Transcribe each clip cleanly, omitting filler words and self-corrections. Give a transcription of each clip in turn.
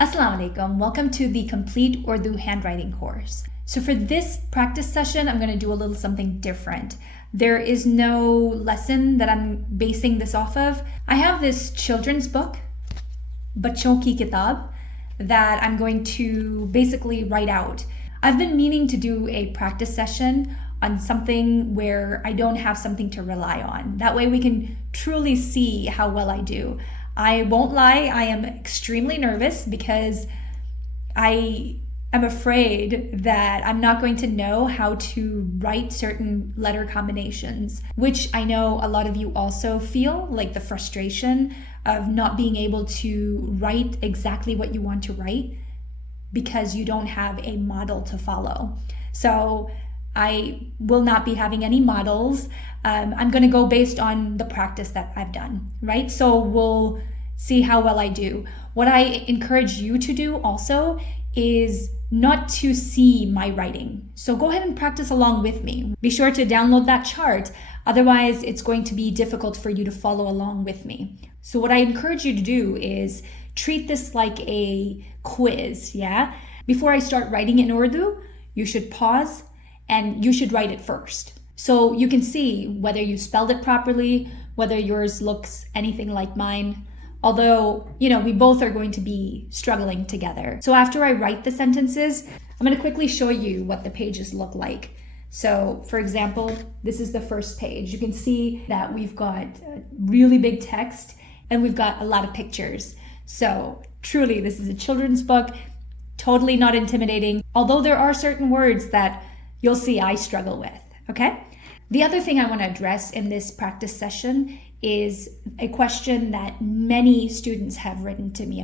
Assalamu alaikum. Welcome to the Complete Urdu Handwriting course. So for this practice session, I'm going to do a little something different. There is no lesson that I'm basing this off of. I have this children's book, Bachon ki Kitab, that I'm going to basically write out. I've been meaning to do a practice session on something where I don't have something to rely on. That way we can truly see how well I do. I won't lie, I am extremely nervous because I am afraid that I'm not going to know how to write certain letter combinations, which I know a lot of you also feel, like the frustration of not being able to write exactly what you want to write because you don't have a model to follow. So I will not be having any models. I'm going to go based on the practice that I've done, right? So we'll see how well I do. What I encourage you to do also is not to see my writing. So go ahead and practice along with me. Be sure to download that chart. Otherwise, it's going to be difficult for you to follow along with me. So what I encourage you to do is treat this like a quiz, yeah? Before I start writing in Urdu, you should pause and you should write it first. So you can see whether you spelled it properly, whether yours looks anything like mine. Although, we both are going to be struggling together. So after I write the sentences, I'm going to quickly show you what the pages look like. So for example, this is the first page. You can see that we've got really big text and we've got a lot of pictures. So truly, this is a children's book, totally not intimidating. Although there are certain words that you'll see I struggle with, okay? The other thing I want to address in this practice session is a question that many students have written to me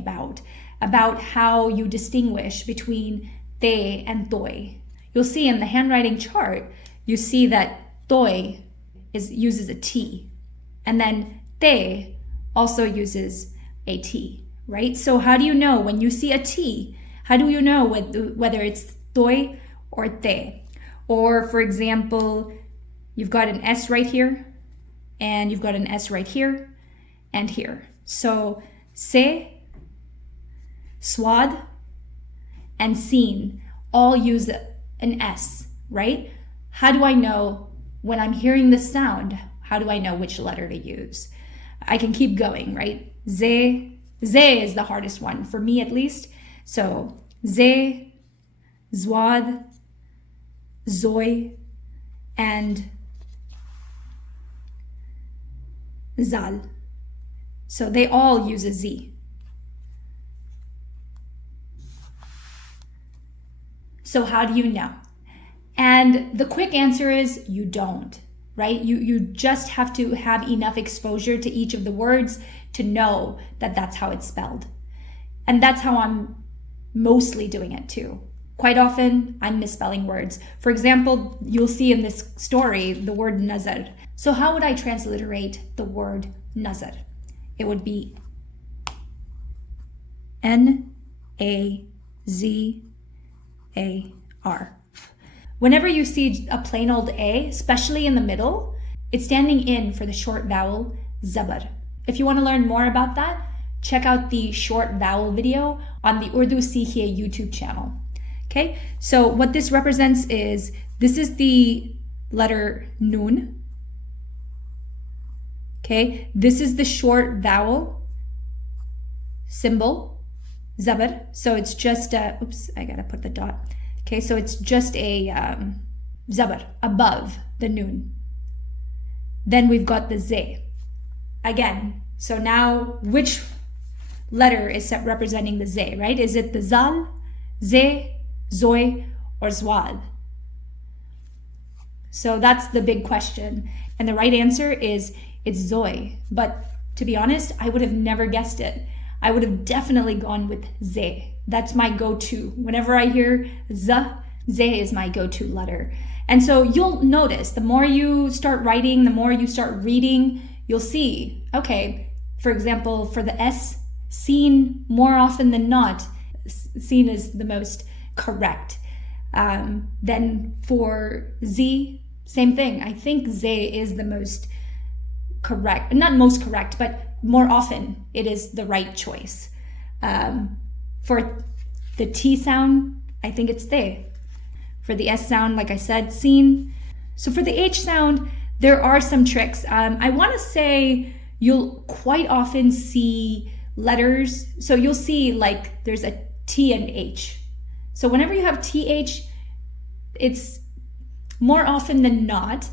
about how you distinguish between te and toy. You'll see in the handwriting chart, you see that toy uses a T, and then te also uses a T, right? So how do you know when you see a T, how do you know whether it's toy or te? Or for example, you've got an S right here, and you've got an S right here and here. So se, swad, and seen all use an S, right? How do I know when I'm hearing this sound? How do I know which letter to use? I can keep going, right? Ze is the hardest one, for me at least. So ze, zwad, zoy, and zal. So they all use a Z. So how do you know? And the quick answer is you don't, right? You just have to have enough exposure to each of the words to know that that's how it's spelled. And that's how I'm mostly doing it too. Quite often, I'm misspelling words. For example, you'll see in this story the word nazar. So how would I transliterate the word nazar? It would be N-A-Z-A-R. Whenever you see a plain old A, especially in the middle, it's standing in for the short vowel zabar. If you want to learn more about that, check out the short vowel video on the Urdu Seekhiye YouTube channel. Okay, so what this represents is, this is the letter noon. Okay, this is the short vowel symbol, zabar. So it's just a, oops, I gotta put the dot. Okay, so it's just a zabar above the noon. Then we've got the ze. Again, so now which letter is representing the ze, right? Is it the zal, ze, zoy, or zwad? So that's the big question. And the right answer is it's zoy. But to be honest, I would have never guessed it. I would have definitely gone with ze. That's my go-to. Whenever I hear ze is my go-to letter. And so you'll notice the more you start writing, the more you start reading, you'll see, okay, for example, for the S, seen, more often than not, seen is the most correct. Then for Z, same thing. I think Z is the most correct, not most correct, but more often it is the right choice. For the T sound, I think it's te. For the S sound, like I said, seen. So for the H sound, there are some tricks. I want to say you'll quite often see letters. So you'll see like there's a T and H. So whenever you have TH, it's more often than not,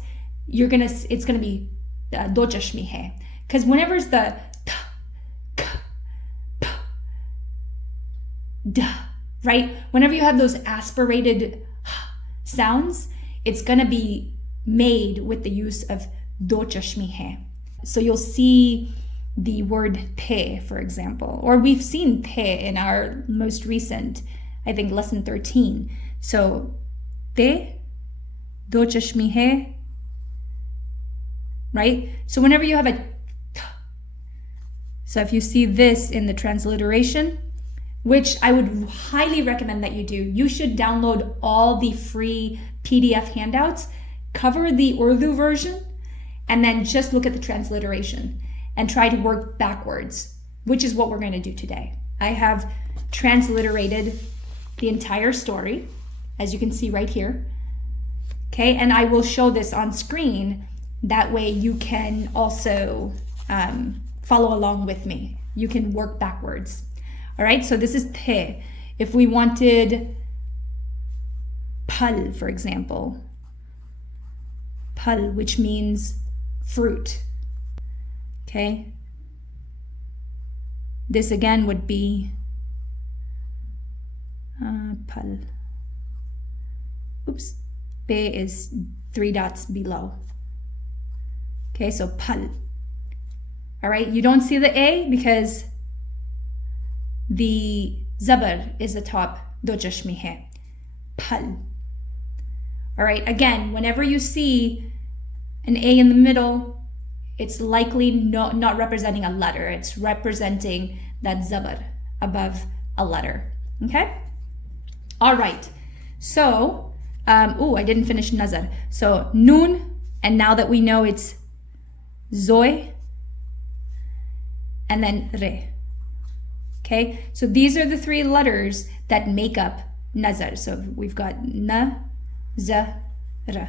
it's gonna be do chashmi hai. Because whenever it's the t, k, p, d, right? Whenever you have those aspirated sounds, it's gonna be made with the use of do chashmi hai. So you'll see the word te, for example, or we've seen te in our most recent, I think, lesson 13. So te, do chashmi hai, right? So whenever you have a t, so if you see this in the transliteration, which I would highly recommend that you do, you should download all the free PDF handouts, cover the Urdu version, and then just look at the transliteration and try to work backwards, which is what we're going to do today. I have transliterated the entire story, as you can see right here. Okay, and I will show this on screen. That way you can also follow along with me. You can work backwards. All right, so this is te. If we wanted pal, for example, pal, which means fruit. Okay, this again would be pal. Oops, pe is 3 dots below. Okay, so pal. All right, you don't see the A because the zabar is atop do chashmi hai. Pal. All right, again, whenever you see an A in the middle, it's likely not representing a letter. It's representing that zabar above a letter. Okay? All right. So, I didn't finish nazar. So, noon, and now that we know it's zoy, and then re. Okay? So these are the 3 letters that make up nazar. So we've got na, za, ra.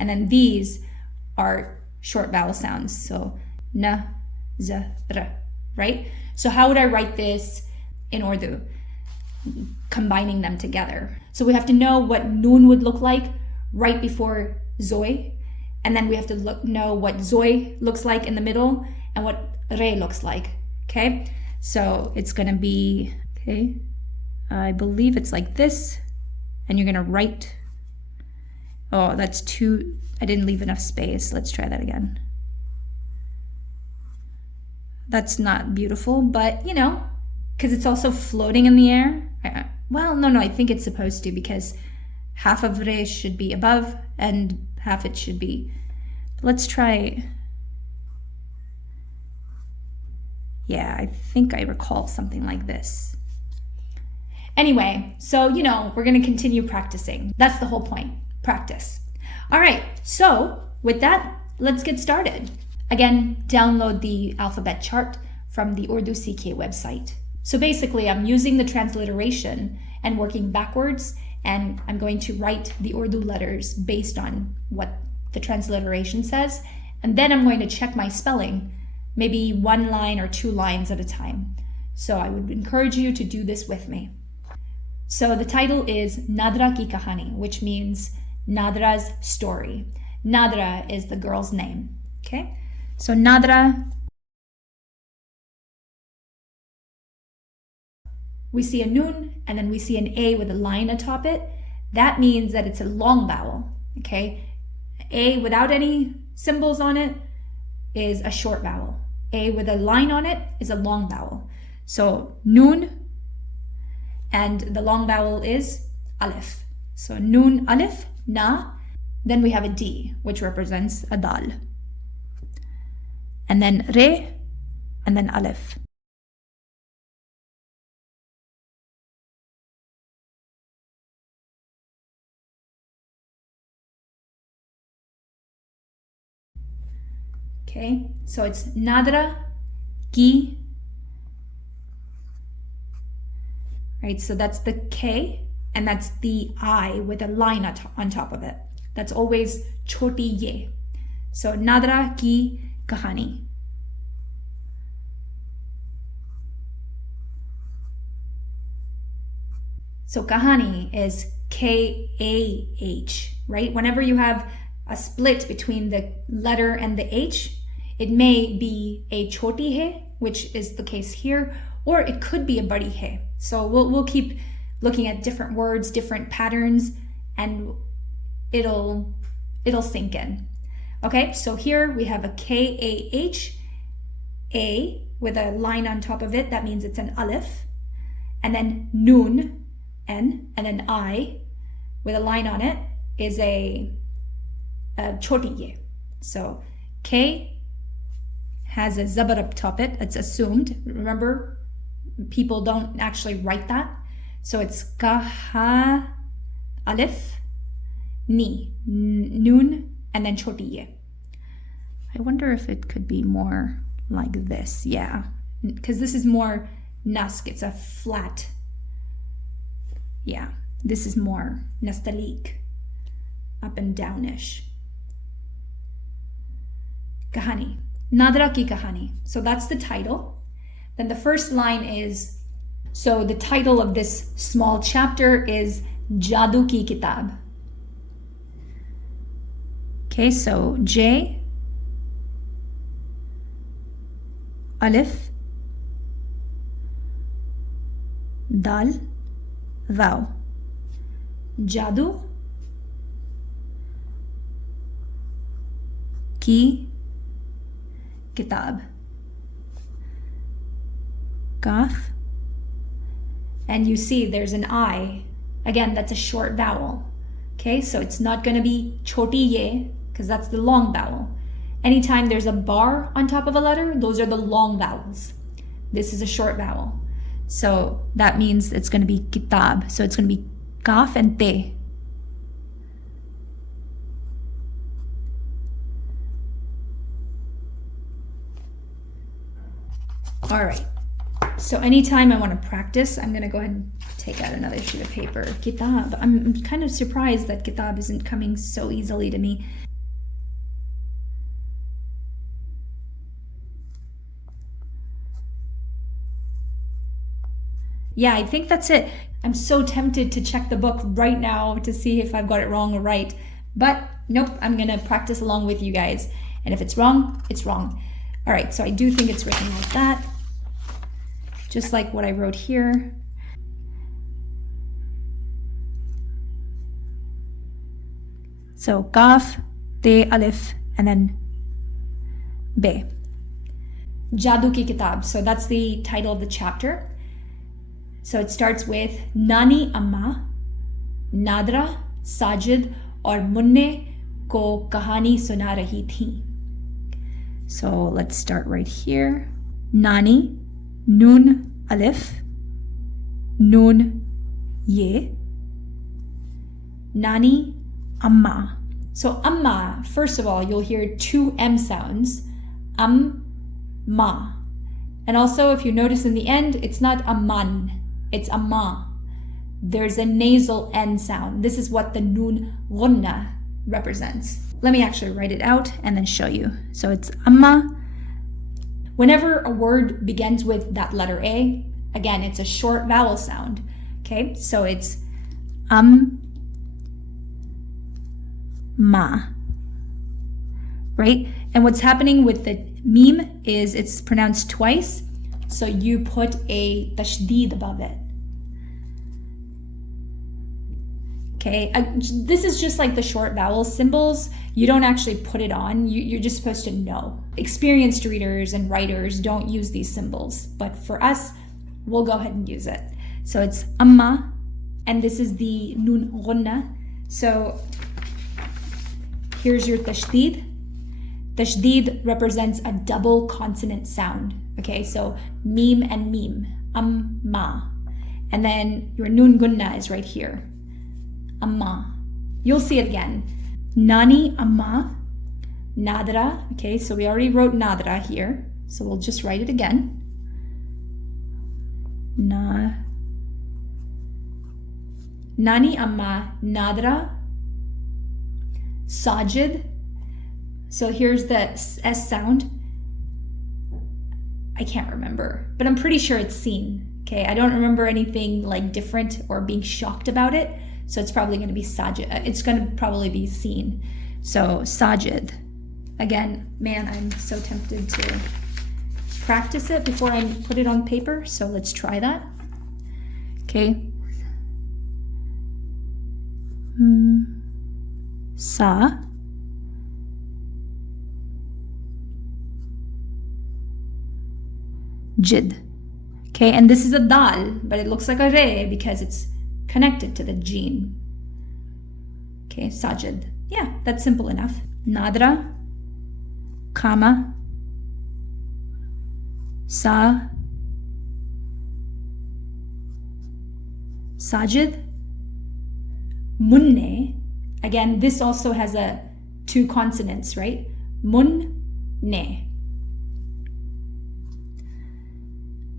And then these are short vowel sounds. So na, za, ra, right? So how would I write this in Urdu? Combining them together. So we have to know what noon would look like right before zoy. And then we have to know what zoy looks like in the middle and what re looks like, okay? So it's gonna be, okay, I believe it's like this. And you're gonna write, oh, that's too, I didn't leave enough space. Let's try that again. That's not beautiful, but you know, because it's also floating in the air. Well, no, I think it's supposed to, because half of re should be above and half it should be. Let's try. Yeah, I think I recall something like this. Anyway, so, you know, we're going to continue practicing. That's the whole point. Practice. All right. So with that, let's get started. Again, download the alphabet chart from the Urdu CK website. So basically, I'm using the transliteration and working backwards, and I'm going to write the Urdu letters based on what the transliteration says, and then I'm going to check my spelling, maybe 1 line or 2 lines at a time. So I would encourage you to do this with me. So the title is Nadra Ki Kahani, which means Nadra's story. Nadra is the girl's name, okay? So Nadra, we see a noon, and then we see an A with a line atop it. That means that it's a long vowel, okay? A without any symbols on it is a short vowel. A with a line on it is a long vowel. So noon, and the long vowel is alif. So noon, alif, na. Then we have a D, which represents a dal. And then re, and then alif. Okay, so it's Nadra, Ki, right? So that's the K, and that's the I with a line on top of it. That's always choti ye. So Nadra ki kahani. So kahani is K-A-H, right? Whenever you have a split between the letter and the H, it may be a choti hai, which is the case here, or it could be a badi hai. So we'll keep looking at different words, different patterns, and it'll sink in. Okay, so here we have a K-A-H, A with a line on top of it. That means it's an alif. And then noon, N, and then I with a line on it is a choti ye. So K has a zabar up top it. It's assumed. Remember, people don't actually write that. So it's kaha alif, ni, noon, and then choti ye. I wonder if it could be more like this. Yeah, because this is more nask. It's a flat. Yeah, this is more nastalik, up and downish. Kahani, Nadra ki kahani. So that's the title. Then the first line is, so the title of this small chapter is Jadoo ki Kitab. Okay, so J, Alif, Dal, Vav. Jadoo ki Kitab. Kaf. And you see there's an I. Again, that's a short vowel. Okay, so it's not going to be choti ye, because that's the long vowel. Anytime there's a bar on top of a letter, those are the long vowels. This is a short vowel. So that means it's going to be kitab. So it's going to be kaf and te. All right. So anytime I want to practice, I'm going to go ahead and take out another sheet of paper. Kitab. I'm kind of surprised that kitab isn't coming so easily to me. Yeah, I think that's it. I'm so tempted to check the book right now to see if I've got it wrong or right. But nope, I'm going to practice along with you guys. And if it's wrong, it's wrong. All right, so I do think it's written like that. Just like what I wrote here. So kaf, te, alif, and then be. Jadoo ki Kitab. So that's the title of the chapter. So it starts with Nani Amma, Nadra, Sajid, और मुन्ने को कहानी सुना रही थी. So let's start right here. Nani, Nun Alif, Nun Ye, Nani Amma. So Amma, first of all, you'll hear two M sounds. Ma. And also, if you notice in the end, it's not Amman, it's Amma. There's a nasal N sound. This is what the Nun Ghunna represents. Let me actually write it out and then show you. So it's Amma. Whenever a word begins with that letter A, again, it's a short vowel sound. Okay, so it's ma, right? And what's happening with the meme is it's pronounced twice, so you put a tashdid above it. Okay, this is just like the short vowel symbols. You don't actually put it on. You're just supposed to know. Experienced readers and writers don't use these symbols, but for us, we'll go ahead and use it. So it's amma, and this is the nun ghunna. So here's your tashdid. Tashdid represents a double consonant sound. Okay, so meme and meme, amma. And then your nun gunna is right here, amma. You'll see it again. Nani amma, nadra. Okay, so we already wrote nadra here, so we'll just write it again. Nadra. Nani amma nadra, sajid. So here's the S sound. I can't remember, but I'm pretty sure it's seen. Okay, I don't remember anything like different or being shocked about it. So it's probably going to be sajid. It's going to probably be seen. So sajid. Again, man, I'm so tempted to practice it before I put it on paper. So let's try that. Okay. Sa. Jid. Okay, and this is a dal, but it looks like a re because it's connected to the jeen. Okay, sajid. Yeah, that's simple enough. Nadra, kama, sa, sajid, munne. Again, this also has two consonants, right? Munne.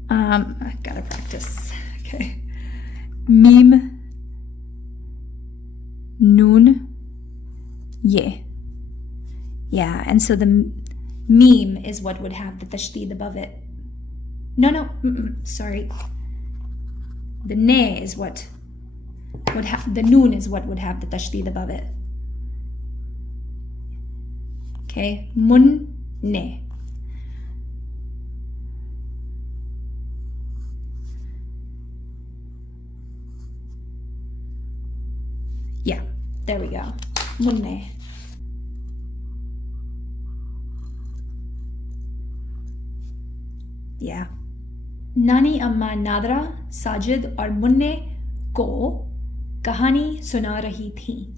I gotta practice. Okay. Mim, noon, ye. Yeah, and so the meme is what would have the tashdid above it. No, sorry. The ne is what would have, the noon is what would have the tashdid above it. Okay, mun ne. Yeah, there we go. Munne. Yeah. Nani amma nadra, sajid और मुन्ने को कहानी सुना रही थी.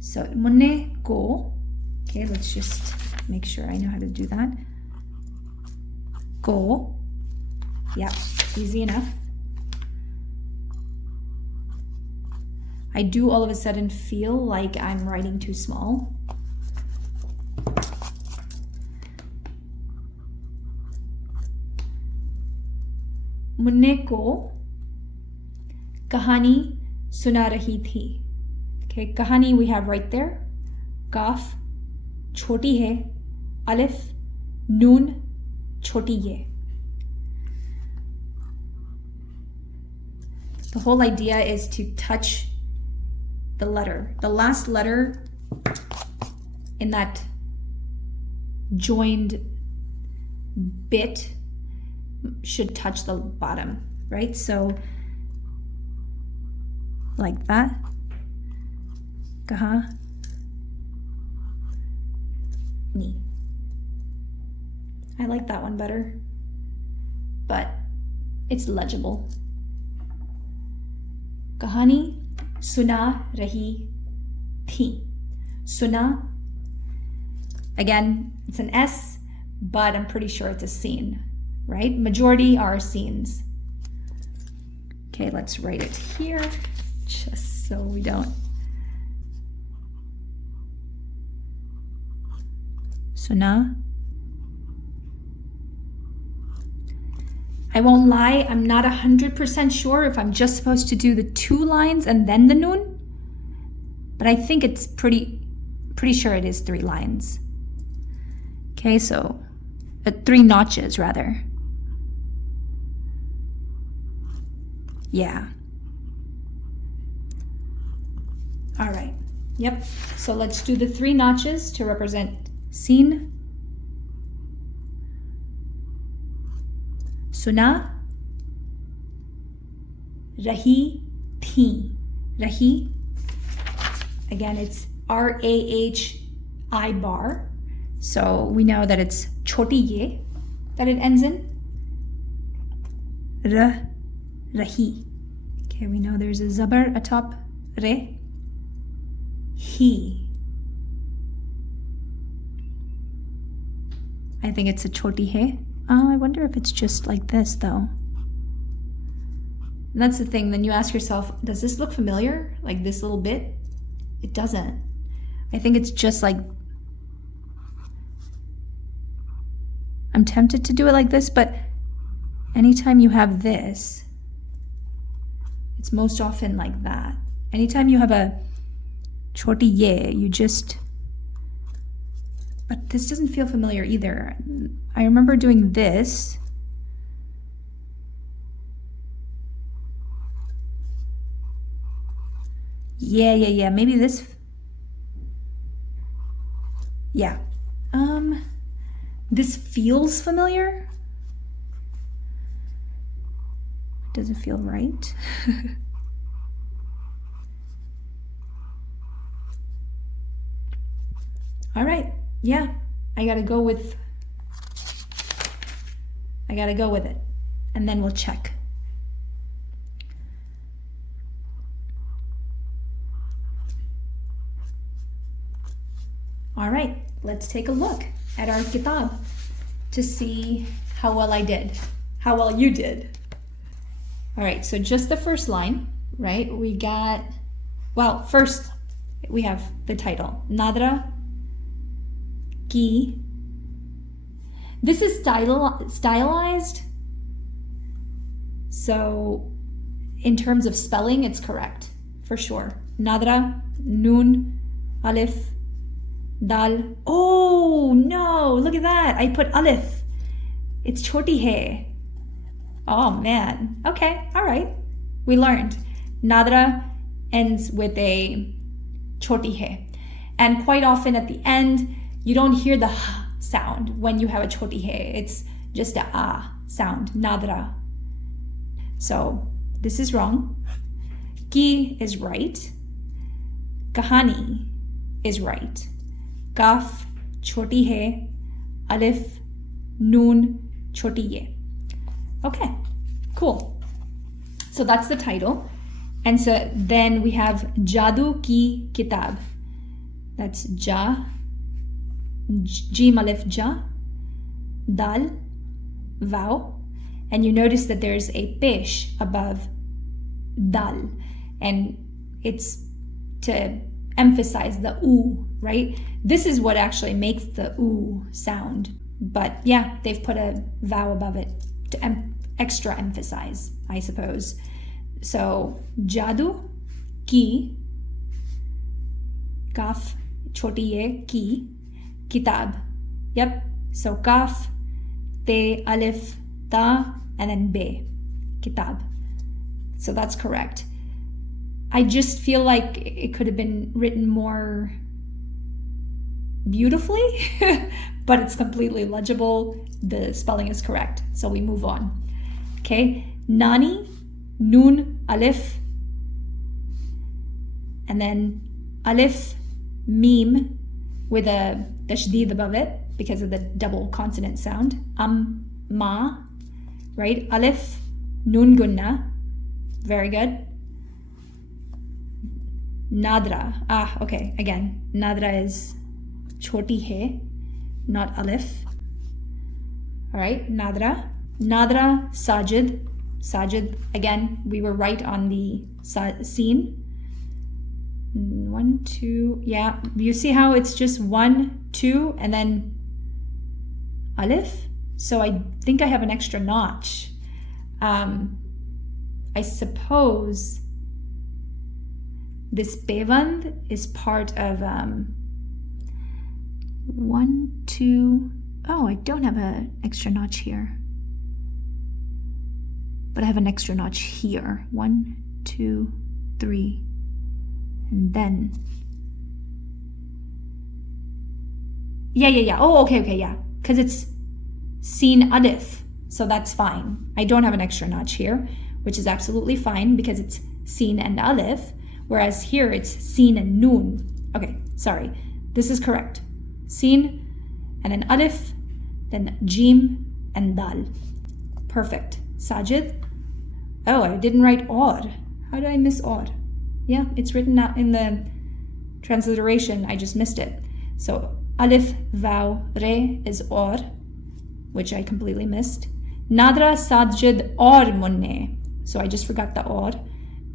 So मुन्ने को. Okay, let's just make sure I know how to do that. Ko. Yeah, easy enough. I do all of a sudden feel like I'm writing too small. मुन्ने को कहानी सुना रही थी. Okay, कहानी we have right there. काफ छोटी है. अलिफ नून छोटी ये. The whole idea is to touch the letter. The last letter in that joined bit should touch the bottom, right? So like that. Kaha ni. I like that one better, but it's legible. Kahani suna rahi thi. Suna, again, it's an S, but I'm pretty sure it's a scene, right? Majority are scenes. Okay, let's write it here, just so we don't. Suna. I won't lie, I'm not 100% sure if I'm just supposed to do the 2 lines and then the noon, but I think it's pretty sure it is 3 lines. Okay, so 3 notches rather. Yeah. All right. Yep. So let's do the 3 notches to represent scene. Suna rahi thi. Rahi. Again, it's R-A-H-I bar. So we know that it's choti ye that it ends in. Rahi. Okay, we know there's a zabar atop re. He. I think it's a choti hai. I wonder if it's just like this though. And that's the thing, then you ask yourself, does this look familiar? Like this little bit? It doesn't. I think it's just like, I'm tempted to do it like this, but anytime you have this, It's most often like that. Anytime you have a choti ye, you just, but this doesn't feel familiar either. I remember doing this. Yeah, maybe this. Yeah. This feels familiar. Does it feel right? All right. Yeah. I gotta go with it. And then we'll check. All right, let's take a look at our kitab to see how well I did, how well you did. All right, so just the first line, right? We got, well, first we have the title, Nadra Ki. This is stylized, so in terms of spelling, it's correct, for sure. Nadra, Noon, Alif, Dal. Oh no, look at that. I put Alif. It's choti hai. Oh man. Okay, all right. We learned. Nadra ends with a choti hai. And quite often at the end, you don't hear the h sound when you have a choti hai. It's just a ah sound. Nadra. So this is wrong. Ki is right. Kahani is right. Kaf choti hai, alif, noon, choti ye. Okay, cool. So that's the title. And so then we have Jadoo Ki Kitab. That's Ja, Jim Alif Ja, Dal, Vav. And you notice that there's a pesh above Dal. And it's to emphasize the oo, right? This is what actually makes the oo sound. But yeah, they've put a vowel above it to extra emphasize, I suppose. So, Jadoo Ki, Kaf, choti ye, Ki, Kitab. Yep, so Kaf, Te, Alif, Ta, and then Be, Kitab. So that's correct. I just feel like it could have been written more beautifully, but it's completely legible. The spelling is correct. So we move on. Okay. Nani, Noon, Alif, and then Alif, Mim with a tashdid above it because of the double consonant sound. Ma, right? Alif, Noon, Gunna. Very good. Nadra. Ah, okay. Again, Nadra is choti hai, not alif. All right, Nadra. Nadra, Sajid. Sajid, again, we were right on the scene. 1, 2, yeah. You see how it's just 1, 2, and then alif? So I think I have an extra notch. I suppose this bevand is part of 1, 2. Oh, I don't have an extra notch here. But I have an extra notch here. 1, 2, 3. And then. Yeah. Oh, okay, yeah. Because it's seen alif. So that's fine. I don't have an extra notch here, which is absolutely fine because it's seen and alif. Whereas here it's seen and noon. Okay, sorry. This is correct. Seen and then alif, then jim and dal. Perfect. Sajid. Oh, I didn't write or. How did I miss or? Yeah, it's written out in the transliteration. I just missed it. So alif, vav, re is or, which I completely missed. Nadra, sajid, or munne. So I just forgot the or.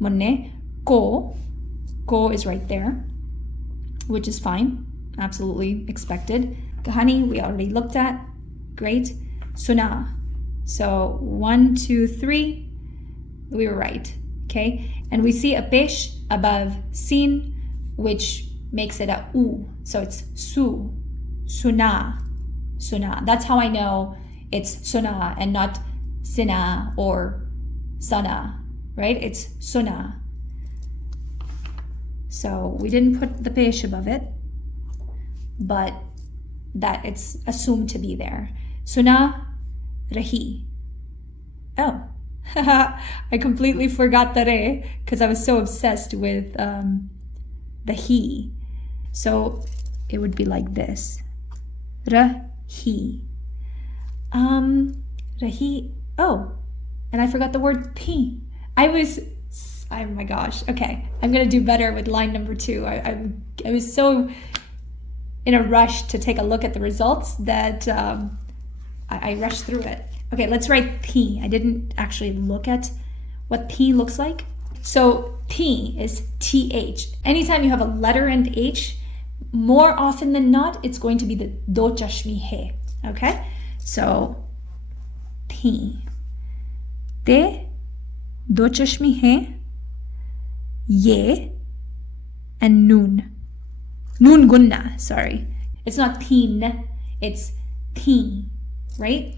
Munne. Ko is right there, which is fine, absolutely expected. Kahani, we already looked at, great. Suna, so 1, 2, 3, we were right. okay? And we see a pesh above sin, which makes it a u. So it's su, suna, suna. That's how I know it's suna and not sina or sana, right? It's suna. So we didn't put the pesh above it, but that it's assumed to be there. Suna rahi. Oh, I completely forgot the re because I was so obsessed with the he. So it would be like this. Rahi. Rahi. Oh, and I forgot the word pi. Oh my gosh. Okay, I'm gonna do better with line number 2. I was so in a rush to take a look at the results that I rushed through it. Okay, let's write P. I didn't actually look at what P looks like. So P is TH. Anytime you have a letter and H, more often than not, it's going to be the do chashmi hai. Okay, so P. Te do chashmi hai, ye, and noon. Noon gunna, sorry. It's not teen, it's P, right?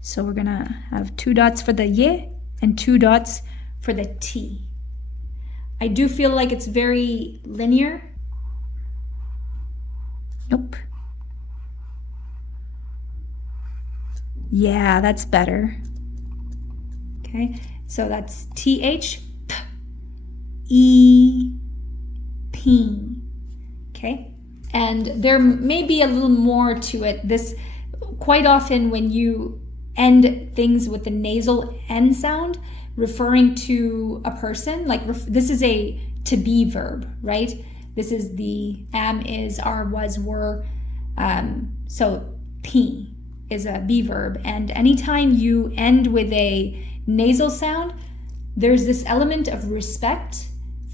So we're gonna have 2 dots for the ye and 2 dots for the T. I do feel like it's very linear. Nope. Yeah, that's better. Okay, so that's TH, P, E, P. Okay, and there may be a little more to it. This, quite often when you end things with the nasal N sound, referring to a person, like this is a to be verb, right? This is the am, is, are, was, were. So P is a be verb, and anytime you end with a nasal sound, there's this element of respect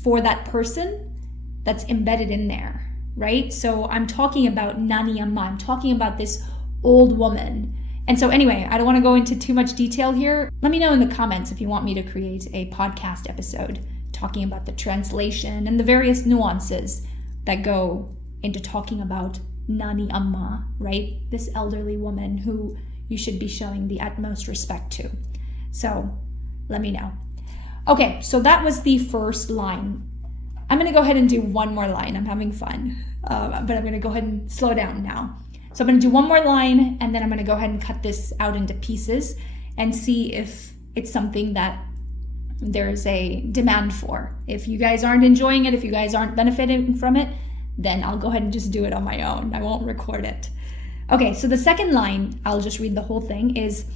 for that person that's embedded in there, right? So I'm talking about Nani Amma, I'm talking about this old woman. And so anyway, I don't want to go into too much detail here. Let me know in the comments if you want me to create a podcast episode talking about the translation and the various nuances that go into talking about Nani Amma, right? This elderly woman who you should be showing the utmost respect to. So let me know. Okay, so that was the first line. I'm going to go ahead and do one more line. I'm having fun, but I'm going to go ahead and slow down now. So I'm going to do one more line, and then I'm going to go ahead and cut this out into pieces and see if it's something that there's a demand for. If you guys aren't enjoying it, if you guys aren't benefiting from it, then I'll go ahead and just do it on my own. I won't record it. Okay, so the second line, I'll just read the whole thing, is